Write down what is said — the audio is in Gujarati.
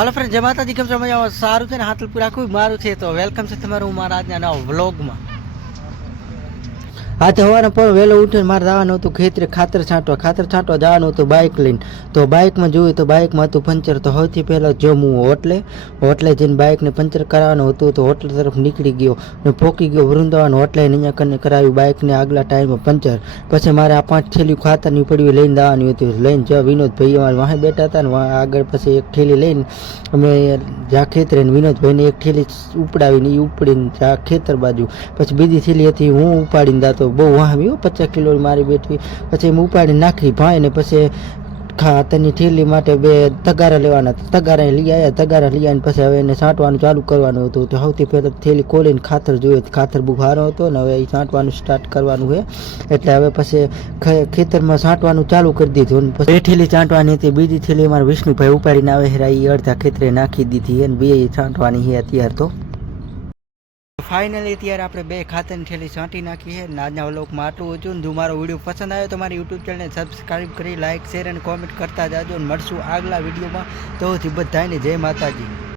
હાલો ફ્રેન્ડ જય માતાજી, કેમ છો? મજા સારું છે ને? હાથ પૂરા આખું મારું છે તો વેલકમ છે તમારું મારા વ્લોગમાં આજે સવારે પણ વહેલો ઉઠીને મારે જવાનું હતું ખેતરે ખાતર છાંટવા. ખાતર છાંટવા જવાનું હતું બાઇક લઈને. તો બાઇકમાં જોયું તો બાઇકમાં હતું પંચર. તો સૌથી પહેલાં જો હું હોટલે હોટલે જઈને બાઇકને પંચર કરાવવાનું હતું તો હોટલ તરફ નીકળી ગયો ને પોકી ગયો વૃંદાવન હોટલે અહીંયા કરીને કરાવ્યું બાઇકને આગલા ટાઈમે પંચર. પછી મારે આ પાંચ થેલી ખાતરની પડવી લઈને જવાની હતી. લઈને જ્યાં વિનોદભાઈ અમારે વાહે બેઠા હતા ને આગળ પછી એક થેલી લઈને અમે જ્યાં ખેતરે વિનોદભાઈને એક થેલી ઉપડાવીને એ ઉપડીને જ્યાં ખેતર બાજુ. પછી બીજી થેલી હતી હું ઉપાડીને દાતો બહુ વાહવી પચાસ કિલો મારી બેઠી. પછી એમ ઉપાડીને નાખી ભાઈ ને પછી ખાતરની થેલી માટે બે તગારા લેવાના તગારા લઈ આવ્યા તગારા લઈ આવીને પછી હવે એને છાંટવાનું ચાલુ કરવાનું હતું. તો સૌથી પહેલાં થેલી ખોલીને ખાતર જોયું. ખાતર બહુ સારો હતો ને હવે એ છાંટવાનું સ્ટાર્ટ કરવાનું છે. એટલે હવે પછી ખેતરમાં છાંટવાનું ચાલુ કરી દીધું પછી થેલી છાંટવાની હતી. બીજી થેલી અમારા વિષ્ણુભાઈ ઉપાડીને આવે હેરા એ અડધા ખેતરે નાખી દીધી અને બે છાંટવાની છે અત્યારે તો. ફાઇનલી અત્યારે આપણે બે ખાતરની થેલી છાંટી નાખી છે. આજના વ્લોગમાં આટલું હતું. જો મારો વીડિયો પસંદ આવ્યો તો મારી યુટ્યુબ ચેનલને સબસ્ક્રાઈબ કરી લાઇક શેર અને કોમેન્ટ કરતા જાજો. મળશું આગલા વિડીયોમાં. તો બધાને જય માતાજી.